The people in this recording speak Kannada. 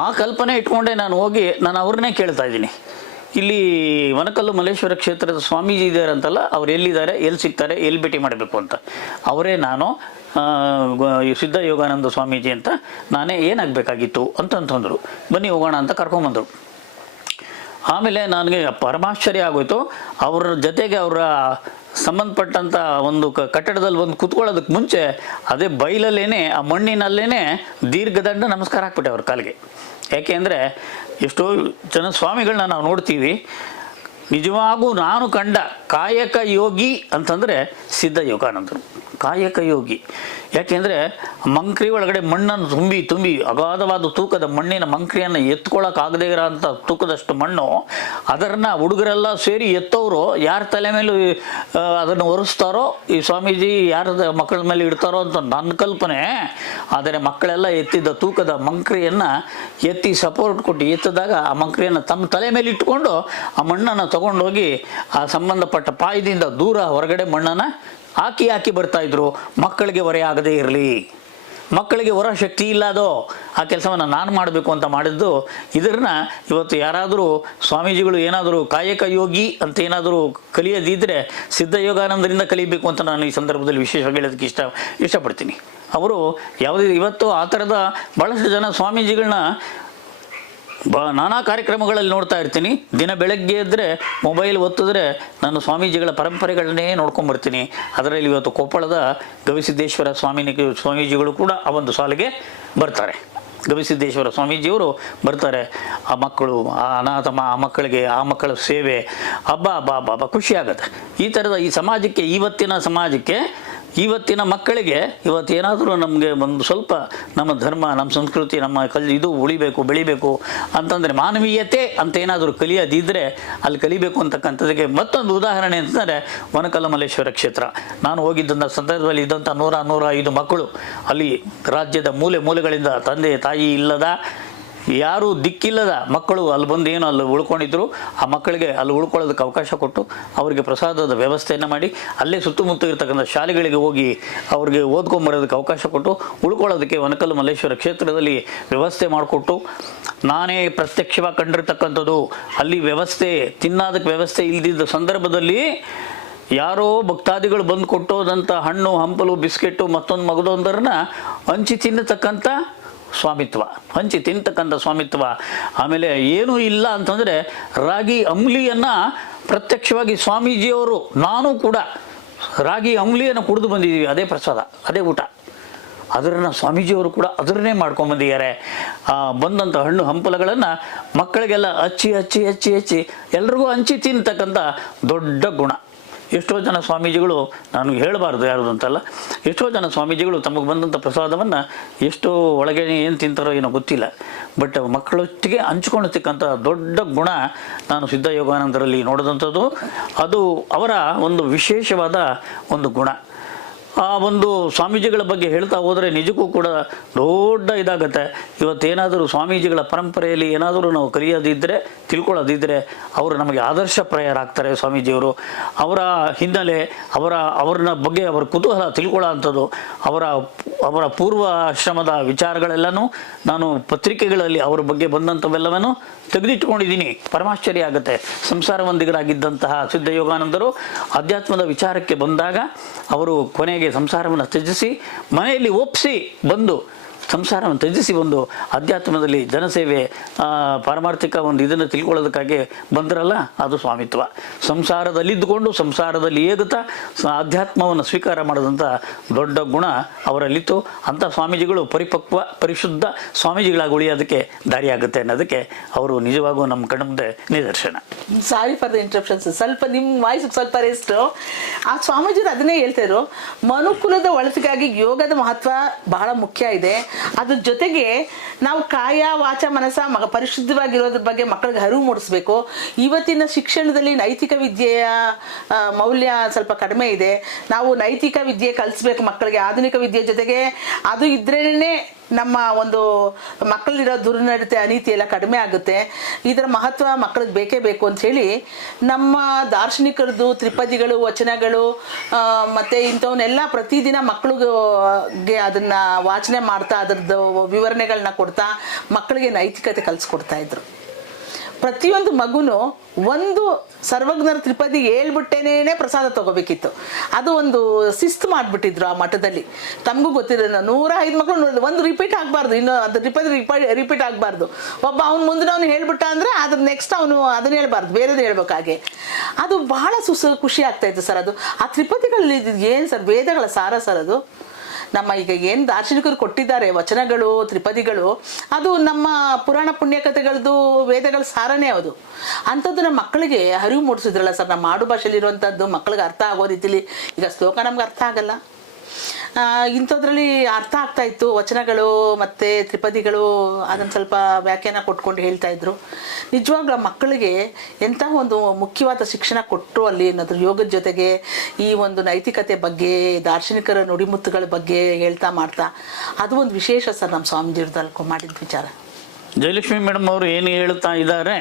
ಆ ಕಲ್ಪನೆ ಇಟ್ಕೊಂಡೆ ನಾನು ಹೋಗಿ ನಾನು ಅವ್ರನ್ನೇ ಕೇಳ್ತಾ ಇದ್ದೀನಿ. ಇಲ್ಲಿ ವನಕಲ್ಲು ಮಲ್ಲೇಶ್ವರ ಕ್ಷೇತ್ರದ ಸ್ವಾಮೀಜಿ ಇದ್ದಾರೆ ಅಂತಲ್ಲ, ಅವ್ರು ಎಲ್ಲಿದ್ದಾರೆ, ಎಲ್ಲಿ ಸಿಗ್ತಾರೆ, ಎಲ್ಲಿ ಭೇಟಿ ಮಾಡಬೇಕು ಅಂತ. ಅವರೇ ನಾನು ಸಿದ್ಧ ಯೋಗಾನಂದ ಸ್ವಾಮೀಜಿ ಅಂತ ನಾನೇ ಏನಾಗಬೇಕಾಗಿತ್ತು ಅಂತಂತಂದರು ಬನ್ನಿ ಹೋಗೋಣ ಅಂತ ಕರ್ಕೊಂಬಂದರು ಆಮೇಲೆ ನನಗೆ ಪರಮಾಶ್ಚರ್ಯ ಆಗೋಯ್ತು. ಅವ್ರ ಜೊತೆಗೆ ಅವರ ಸಂಬಂಧಪಟ್ಟಂಥ ಒಂದು ಕ ಕಟ್ಟಡದಲ್ಲಿ ಒಂದು ಕುತ್ಕೊಳ್ಳೋದಕ್ಕೆ ಮುಂಚೆ ಅದೇ ಬೈಲಲ್ಲೇನೆ ಆ ಮಣ್ಣಿನಲ್ಲೇನೆ ದೀರ್ಘದಂಡ ನಮಸ್ಕಾರ ಹಾಕ್ಬಿಟ್ಟೆ ಅವ್ರ ಕಾಲಿಗೆ. ಯಾಕೆ ಅಂದರೆ ಎಷ್ಟೋ ಜನ ಸ್ವಾಮಿಗಳನ್ನ ನಾವು ನೋಡ್ತೀವಿ. ನಿಜವಾಗೂ ನಾನು ಕಂಡ ಕಾಯಕ ಯೋಗಿ ಅಂತಂದರೆ ಸಿದ್ಧ ಯೋಗಾನಂದರು. ಕಾಯಕ ಯೋಗಿ. ಯಾಕೆಂದರೆ ಮಂಕ್ರಿ ಒಳಗಡೆ ಮಣ್ಣನ್ನು ತುಂಬಿ ತುಂಬಿ ಅಗಾಧವಾದ ತೂಕದ ಮಣ್ಣಿನ ಮಂಕ್ರಿಯನ್ನು ಎತ್ಕೊಳ್ಳೋಕ್ಕಾಗದೇ ಇರೋ ಅಂಥ ತೂಕದಷ್ಟು ಮಣ್ಣು ಅದನ್ನು ಹುಡುಗರೆಲ್ಲ ಸೇರಿ ಎತ್ತೋರು ಯಾರ ತಲೆ ಮೇಲೂ ಅದನ್ನು ಒರೆಸ್ತಾರೋ, ಈ ಸ್ವಾಮೀಜಿ ಯಾರ ಮಕ್ಕಳ ಮೇಲೆ ಇಡ್ತಾರೋ ಅಂತ ನನ್ನ ಕಲ್ಪನೆ. ಆದರೆ ಮಕ್ಕಳೆಲ್ಲ ಎತ್ತಿದ್ದ ತೂಕದ ಮಂಕ್ರಿಯನ್ನು ಎತ್ತಿ ಸಪೋರ್ಟ್ ಕೊಟ್ಟು ಎತ್ತಿದಾಗ ಆ ಮಂಕ್ರಿಯನ್ನು ತಮ್ಮ ತಲೆ ಮೇಲೆ ಇಟ್ಕೊಂಡು ಆ ಮಣ್ಣನ್ನು ತಗೊಂಡೋಗಿ ಆ ಸಂಬಂಧಪಟ್ಟ ಪಾಯದಿಂದ ದೂರ ಹೊರಗಡೆ ಮಣ್ಣನ್ನು ಹಾಕಿ ಹಾಕಿ ಬರ್ತಾ ಇದ್ರು. ಮಕ್ಕಳಿಗೆ ಹೊರೆ ಆಗದೇ ಇರಲಿ. ಮಕ್ಕಳಿಗೆ ಹೊರ ಶಕ್ತಿ ಇಲ್ಲದೋ ಆ ಕೆಲಸವನ್ನು ನಾನು ಮಾಡಬೇಕು ಅಂತ ಮಾಡಿದ್ದು. ಇದನ್ನ ಇವತ್ತು ಯಾರಾದರೂ ಸ್ವಾಮೀಜಿಗಳು ಏನಾದರೂ ಕಾಯಕ ಯೋಗಿ ಅಂತ ಏನಾದರೂ ಕಲಿಯೋದಿದ್ದರೆ ಸಿದ್ಧ ಯೋಗಾನಂದರಿಂದ ಕಲಿಬೇಕು ಅಂತ ನಾನು ಈ ಸಂದರ್ಭದಲ್ಲಿ ವಿಶೇಷವಾಗಿ ಹೇಳೋದಕ್ಕೆ ಇಷ್ಟ, ಇಷ್ಟಪಡ್ತೀನಿ. ಅವರು ಯಾವುದೇ, ಇವತ್ತು ಆ ಥರದ ಭಾಳಷ್ಟು ಜನ ಸ್ವಾಮೀಜಿಗಳನ್ನ ನಾನಾ ಕಾರ್ಯಕ್ರಮಗಳಲ್ಲಿ ನೋಡ್ತಾ ಇರ್ತೀನಿ. ದಿನ ಬೆಳಗ್ಗೆ ಎದ್ದರೆ ಮೊಬೈಲ್ ಒತ್ತಿದ್ರೆ ನಾನು ಸ್ವಾಮೀಜಿಗಳ ಪರಂಪರೆಗಳನ್ನೇ ನೋಡ್ಕೊಂಬರ್ತೀನಿ. ಅದರಲ್ಲಿ ಇವತ್ತು ಕೊಪ್ಪಳದ ಗವಿಸಿದ್ದೇಶ್ವರ ಸ್ವಾಮಿ ಸ್ವಾಮೀಜಿಗಳು ಕೂಡ ಆ ಒಂದು ಸಾಲಿಗೆ ಬರ್ತಾರೆ. ಗವಿಸಿದ್ದೇಶ್ವರ ಸ್ವಾಮೀಜಿಯವರು ಬರ್ತಾರೆ. ಆ ಮಕ್ಕಳು, ಆ ಅನಾಥಮ ಆ ಮಕ್ಕಳಿಗೆ, ಆ ಮಕ್ಕಳ ಸೇವೆ ಹಬ್ಬ ಹಬ್ಬ ಹಬ್ಬ ಹಬ್ಬ ಖುಷಿ ಆಗುತ್ತೆ ಈ ಥರದ ಈ ಸಮಾಜಕ್ಕೆ ಇವತ್ತಿನ ಸಮಾಜಕ್ಕೆ ಇವತ್ತಿನ ಮಕ್ಕಳಿಗೆ ಇವತ್ತೇನಾದರೂ ನಮಗೆ ಒಂದು ಸ್ವಲ್ಪ ನಮ್ಮ ಧರ್ಮ, ನಮ್ಮ ಸಂಸ್ಕೃತಿ, ನಮ್ಮ ಕಲ್, ಇದು ಉಳಿಬೇಕು, ಬೆಳಿಬೇಕು ಅಂತಂದರೆ ಮಾನವೀಯತೆ ಅಂತ ಏನಾದರೂ ಕಲಿಯೋದಿದ್ದರೆ ಅಲ್ಲಿ ಕಲಿಬೇಕು ಅಂತಕ್ಕಂಥದ್ದಕ್ಕೆ ಮತ್ತೊಂದು ಉದಾಹರಣೆ ಅಂತಂದರೆ ವನಕಲ ಮಲ್ಲೇಶ್ವರ ಕ್ಷೇತ್ರ. ನಾನು ಹೋಗಿದ್ದಂಥ ಸಂದರ್ಭದಲ್ಲಿ ಇದ್ದಂಥ ನೂರ ನೂರ ಐದು ಮಕ್ಕಳು ಅಲ್ಲಿ ರಾಜ್ಯದ ಮೂಲೆ ಮೂಲೆಗಳಿಂದ ತಂದೆ ತಾಯಿ ಇಲ್ಲದ ಯಾರು ದಿಕ್ಕಿಲ್ಲದ ಮಕ್ಕಳು ಅಲ್ಲಿ ಬಂದು ಏನು ಅಲ್ಲಿ ಉಳ್ಕೊಂಡಿದ್ರು, ಆ ಮಕ್ಕಳಿಗೆ ಅಲ್ಲಿ ಉಳ್ಕೊಳ್ಳೋದಕ್ಕೆ ಅವಕಾಶ ಕೊಟ್ಟು ಅವರಿಗೆ ಪ್ರಸಾದದ ವ್ಯವಸ್ಥೆಯನ್ನು ಮಾಡಿ, ಅಲ್ಲೇ ಸುತ್ತಮುತ್ತ ಇರತಕ್ಕಂಥ ಶಾಲೆಗಳಿಗೆ ಹೋಗಿ ಅವ್ರಿಗೆ ಓದ್ಕೊಂಬರೋದಕ್ಕೆ ಅವಕಾಶ ಕೊಟ್ಟು ಉಳ್ಕೊಳ್ಳೋದಕ್ಕೆ ಒನಕಲ್ಲು ಮಲ್ಲೇಶ್ವರ ಕ್ಷೇತ್ರದಲ್ಲಿ ವ್ಯವಸ್ಥೆ ಮಾಡಿಕೊಟ್ಟು, ನಾನೇ ಪ್ರತ್ಯಕ್ಷವಾಗಿ ಕಂಡಿರ್ತಕ್ಕಂಥದ್ದು, ಅಲ್ಲಿ ವ್ಯವಸ್ಥೆ, ತಿನ್ನೋದಕ್ಕೆ ವ್ಯವಸ್ಥೆ ಇಲ್ದಿದ್ದ ಸಂದರ್ಭದಲ್ಲಿ ಯಾರೋ ಭಕ್ತಾದಿಗಳು ಬಂದು ಕೊಟ್ಟೋದಂಥ ಹಣ್ಣು, ಹಂಪಲು ಬಿಸ್ಕೆಟ್ಟು ಮತ್ತೊಂದು ಮಗದೊಂದರನ್ನ ಹಂಚಿ ತಿನ್ನತಕ್ಕಂಥ ಸ್ವಾಮಿತ್ವ, ಹಂಚಿ ತಿಂತಕ್ಕಂಥ ಸ್ವಾಮಿತ್ವ. ಆಮೇಲೆ ಏನೂ ಇಲ್ಲ ಅಂತಂದರೆ ರಾಗಿ ಅಂಬ್ಲಿಯನ್ನು ಪ್ರತ್ಯಕ್ಷವಾಗಿ ಸ್ವಾಮೀಜಿಯವರು, ನಾನು ಕೂಡ ರಾಗಿ ಅಂಬ್ಲಿಯನ್ನು ಕುಡಿದು ಬಂದಿದ್ದೀವಿ, ಅದೇ ಪ್ರಸಾದ, ಅದೇ ಊಟ. ಅದರನ್ನು ಸ್ವಾಮೀಜಿಯವರು ಕೂಡ ಅದರನ್ನೇ ಮಾಡ್ಕೊಂಬಂದಿದ್ದಾರೆ ಬಂದಂಥ ಹಣ್ಣು ಹಂಪಲಗಳನ್ನು ಮಕ್ಕಳಿಗೆಲ್ಲ ಹಚ್ಚಿ ಹಚ್ಚಿ ಹಚ್ಚಿ ಹಚ್ಚಿ ಎಲ್ರಿಗೂ ಹಂಚಿ ತಿಂತಕ್ಕಂಥ ದೊಡ್ಡ ಗುಣ. ಎಷ್ಟೋ ಜನ ಸ್ವಾಮೀಜಿಗಳು, ನಾನು ಹೇಳಬಾರ್ದು ಯಾರು ಅಂತಲ್ಲ, ಎಷ್ಟೋ ಜನ ಸ್ವಾಮೀಜಿಗಳು ತಮಗೆ ಬಂದಂಥ ಪ್ರಸಾದವನ್ನು ಎಷ್ಟೋ ಒಳಗೆ ಏನು ತಿಂತಾರೋ ಏನೋ ಗೊತ್ತಿಲ್ಲ. ಬಟ್ ಮಕ್ಕಳೊಟ್ಟಿಗೆ ಹಂಚ್ಕೊಳ್ತಕ್ಕಂಥ ದೊಡ್ಡ ಗುಣ ನಾನು ಸಿದ್ಧ ಯೋಗಾನಂದರಲ್ಲಿ ನೋಡಿದಂಥದ್ದು. ಅದು ಅವರ ಒಂದು ವಿಶೇಷವಾದ ಒಂದು ಗುಣ. ಆ ಒಂದು ಸ್ವಾಮೀಜಿಗಳ ಬಗ್ಗೆ ಹೇಳ್ತಾ ಹೋದರೆ ನಿಜಕ್ಕೂ ಕೂಡ ದೊಡ್ಡ ಇದಾಗುತ್ತೆ. ಇವತ್ತೇನಾದರೂ ಸ್ವಾಮೀಜಿಗಳ ಪರಂಪರೆಯಲ್ಲಿ ಏನಾದರೂ ನಾವು ಕಲಿಯೋದಿದ್ದರೆ ತಿಳ್ಕೊಳ್ಳೋದಿದ್ದರೆ ಅವರು ನಮಗೆ ಆದರ್ಶಪ್ರಾಯರಾಗ್ತಾರೆ ಸ್ವಾಮೀಜಿಯವರು. ಅವರ ಹಿನ್ನೆಲೆ, ಅವರ, ಅವ್ರನ್ನ ಬಗ್ಗೆ ಅವರ ಕುತೂಹಲ ತಿಳ್ಕೊಳ್ಳೋ ಅಂಥದ್ದು, ಅವರ ಅವರ ಪೂರ್ವ ಆಶ್ರಮದ ವಿಚಾರಗಳೆಲ್ಲನೂ ನಾನು ಪತ್ರಿಕೆಗಳಲ್ಲಿ ಅವರ ಬಗ್ಗೆ ಬಂದಂಥವೆಲ್ಲವನ್ನು ತೆಗೆದಿಟ್ಕೊಂಡಿದ್ದೀನಿ. ಪರಮಾಶ್ಚರ್ಯ ಆಗುತ್ತೆ. ಸಿದ್ಧ ಯೋಗಾನಂದರು ಅಧ್ಯಾತ್ಮದ ವಿಚಾರಕ್ಕೆ ಬಂದಾಗ ಅವರು ಕೊನೆಗೆ ಸಂಸಾರವನ್ನು ತ್ಯಜಿಸಿ ಮನೆಯಲ್ಲಿ ಒಪ್ಪಿಸಿ ಬಂದು ಸಂಸಾರವನ್ನು ತ್ಯಜಿಸಿ ಒಂದು ಅಧ್ಯಾತ್ಮದಲ್ಲಿ ಜನಸೇವೆ ಪಾರಮಾರ್ಥಿಕ ಒಂದು ಇದನ್ನು ತಿಳ್ಕೊಳ್ಳೋದಕ್ಕಾಗಿ ಬಂದರಲ್ಲ, ಅದು ಸ್ವಾಮಿತ್ವ. ಸಂಸಾರದಲ್ಲಿದ್ದುಕೊಂಡು ಸಂಸಾರದಲ್ಲಿ ಏಗುತ್ತಾ ಅಧ್ಯಾತ್ಮವನ್ನು ಸ್ವೀಕಾರ ಮಾಡಿದಂಥ ದೊಡ್ಡ ಗುಣ ಅವರಲ್ಲಿತ್ತು. ಅಂಥ ಸ್ವಾಮೀಜಿಗಳು ಪರಿಪಕ್ವ, ಪರಿಶುದ್ಧ ಸ್ವಾಮೀಜಿಗಳಾಗಿ ಉಳಿಯೋದಕ್ಕೆ ದಾರಿಯಾಗುತ್ತೆ ಅನ್ನೋದಕ್ಕೆ ಅವರು ನಿಜವಾಗೂ ನಮ್ಮ ಕಣ್ಣ ಮುಂದೆ ನಿದರ್ಶನ. ಸಾರಿ ಫಾರ್ ದ ಇಂಟ್ರಪ್ಷನ್ಸ್ ಸ್ವಲ್ಪ ನಿಮ್ಮ ವಾಯ್ಸ್ ಸ್ವಲ್ಪ ರೆಸ್ಟ್ ಆ ಸ್ವಾಮೀಜಿ ಅದನ್ನೇ ಹೇಳ್ತಾರು ಮನುಕುಲದ ಒಳತಿಗಾಗಿ ಯೋಗದ ಮಹತ್ವ ಬಹಳ ಮುಖ್ಯ ಇದೆ. ಅದ್ರ ಜೊತೆಗೆ ನಾವು ಕಾಯ, ವಾಚ, ಮನಸ, ಮಗ ಪರಿಶುದ್ಧವಾಗಿರೋದ್ರ ಬಗ್ಗೆ ಮಕ್ಕಳಿಗೆ ಅರಿವು ಮೂಡಿಸ್ಬೇಕು. ಇವತ್ತಿನ ಶಿಕ್ಷಣದಲ್ಲಿ ನೈತಿಕ ವಿದ್ಯೆಯ ಮೌಲ್ಯ ಸ್ವಲ್ಪ ಕಡಿಮೆ ಇದೆ. ನಾವು ನೈತಿಕ ವಿದ್ಯೆ ಕಲಿಸ್ಬೇಕು ಮಕ್ಕಳಿಗೆ. ಆಧುನಿಕ ವಿದ್ಯೆ ಜೊತೆಗೆ ಅದು ಇದ್ರೇನೆ ನಮ್ಮ ಒಂದು ಮಕ್ಕಳಿರೋ ದುರ್ನಡತೆ, ಅನೀತಿ ಎಲ್ಲ ಕಡಿಮೆ ಆಗುತ್ತೆ. ಇದರ ಮಹತ್ವ ಮಕ್ಕಳಿಗೆ ಬೇಕೇ ಬೇಕು ಅಂತ ಹೇಳಿ ನಮ್ಮ ದಾರ್ಶನಿಕರದ್ದು ತ್ರಿಪದಿಗಳು, ವಚನಗಳು ಮತ್ತೆ ಇಂಥವನ್ನೆಲ್ಲ ಪ್ರತಿದಿನ ಮಕ್ಕಳಿಗೆ ಅದನ್ನ ವಾಚನೆ ಮಾಡ್ತಾ, ಅದರದ್ದು ವಿವರಣೆಗಳನ್ನ ಕೊಡ್ತಾ ಮಕ್ಕಳಿಗೆ ನೈತಿಕತೆ ಕಲಿಸ್ಕೊಡ್ತಾ ಇದ್ರು. ಪ್ರತಿಯೊಂದು ಮಗುನು ಒಂದು ಸರ್ವಜ್ಞರ ತ್ರಿಪದಿ ಹೇಳ್ಬಿಟ್ಟೇನೆ ಪ್ರಸಾದ ತಗೋಬೇಕಿತ್ತು. ಅದು ಒಂದು ಶಿಸ್ತು ಮಾಡಿಬಿಟ್ಟಿದ್ರು ಆ ಮಠದಲ್ಲಿ. ತಮಗೂ ಗೊತ್ತಿರೋ ನೂರ ಐದು ಮಕ್ಕಳು ಒಂದು ರಿಪೀಟ್ ಆಗಬಾರ್ದು, ಇನ್ನು ಅದು ತ್ರಿಪದಿ ರಿಪೀಟ್ ಆಗಬಾರ್ದು. ಒಬ್ಬ ಅವ್ನು ಮುಂದಿನ ಅವ್ನು ಹೇಳ್ಬಿಟ್ಟ ಅಂದ್ರೆ ಅದ್ರ ನೆಕ್ಸ್ಟ್ ಅವನು ಅದನ್ನ ಹೇಳ್ಬಾರ್ದು, ಬೇರೆದು ಹೇಳ್ಬೇಕಾಗೆ ಅದು ಬಹಳ ಸುಸ, ಖುಷಿ ಆಗ್ತಾಯಿತ್ತು ಸರ್ ಅದು. ಆ ತ್ರಿಪದಿಗಳಲ್ಲಿ ಏನು ಸರ್, ವೇದಗಳ ಸಾರ ಸರ್ ಅದು? ನಮ್ಮ ಈಗ ಏನು ದಾರ್ಶನಿಕರು ಕೊಟ್ಟಿದ್ದಾರೆ, ವಚನಗಳು, ತ್ರಿಪದಿಗಳು, ಅದು ನಮ್ಮ ಪುರಾಣ ಪುಣ್ಯಕಥೆಗಳದ್ದು ವೇದಗಳ ಸಾರನೇ ಅದು. ಅಂಥದ್ದು ನಮ್ಮ ಮಕ್ಕಳಿಗೆ ಅರಿವು ಮೂಡಿಸಿದ್ರಲ್ಲ ಸರ್, ನಮ್ಮ ಆಡು ಭಾಷೆಯಲ್ಲಿರುವಂಥದ್ದು ಮಕ್ಕಳಿಗೆ ಅರ್ಥ ಆಗೋ ರೀತಿಲಿ ಈಗ ಶ್ಲೋಕ ನಮ್ಗೆ ಅರ್ಥ ಆಗಲ್ಲ. ಇಂಥದ್ರಲ್ಲಿ ಅರ್ಥ ಆಗ್ತಾ ಇತ್ತು. ವಚನಗಳು ಮತ್ತು ತ್ರಿಪದಿಗಳು ಅದನ್ನು ಸ್ವಲ್ಪ ವ್ಯಾಖ್ಯಾನ ಕೊಟ್ಕೊಂಡು ಹೇಳ್ತಾ ಇದ್ರು. ನಿಜವಾಗ್ಲೂ ಮಕ್ಕಳಿಗೆ ಎಂಥ ಒಂದು ಮುಖ್ಯವಾದ ಶಿಕ್ಷಣ ಕೊಟ್ಟರು ಅಲ್ಲಿ ಅನ್ನೋದ್ರ ಯೋಗದ ಜೊತೆಗೆ ಈ ಒಂದು ನೈತಿಕತೆ ಬಗ್ಗೆ, ದಾರ್ಶನಿಕರ ನುಡಿಮುತ್ತುಗಳ ಬಗ್ಗೆ ಹೇಳ್ತಾ ಮಾಡ್ತಾ, ಅದು ಒಂದು ವಿಶೇಷ ಸರ್ ನಮ್ಮ ಸ್ವಾಮೀಜಿ ಮಾಡಿದ ವಿಚಾರ. ಜಯಲಕ್ಷ್ಮಿ ಮೇಡಮ್ ಅವರು ಏನು ಹೇಳ್ತಾ ಇದ್ದಾರೆ